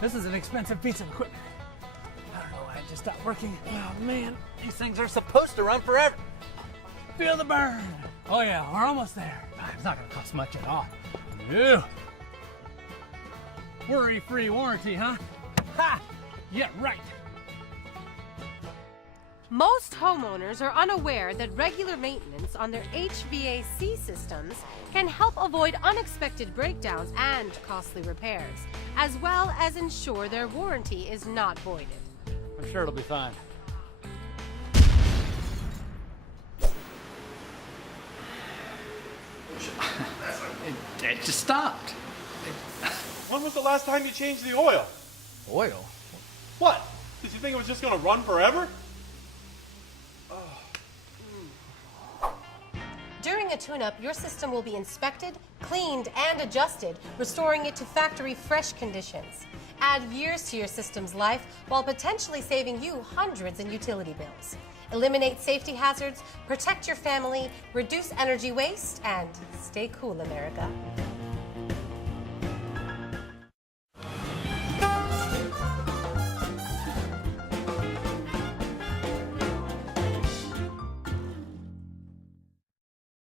This is an expensive piece of equipment. I don't know why it just stopped working. Oh man, these things are supposed to run forever. Feel the burn. Oh yeah, we're almost there. It's not gonna cost much at all. Yeah. Worry-free warranty, huh? Ha! Yeah, right. Most homeowners are unaware that regular maintenance on their HVAC systems can help avoid unexpected breakdowns and costly repairs, as well as ensure their warranty is not voided. I'm sure it'll be fine. It just stopped. When was the last time you changed the oil? Oil? What? Did you think it was just gonna run forever? During a tune-up, your system will be inspected, cleaned, and adjusted, restoring it to factory-fresh conditions. Add years to your system's life while potentially saving you hundreds in utility bills. Eliminate safety hazards, protect your family, reduce energy waste, and stay cool, America.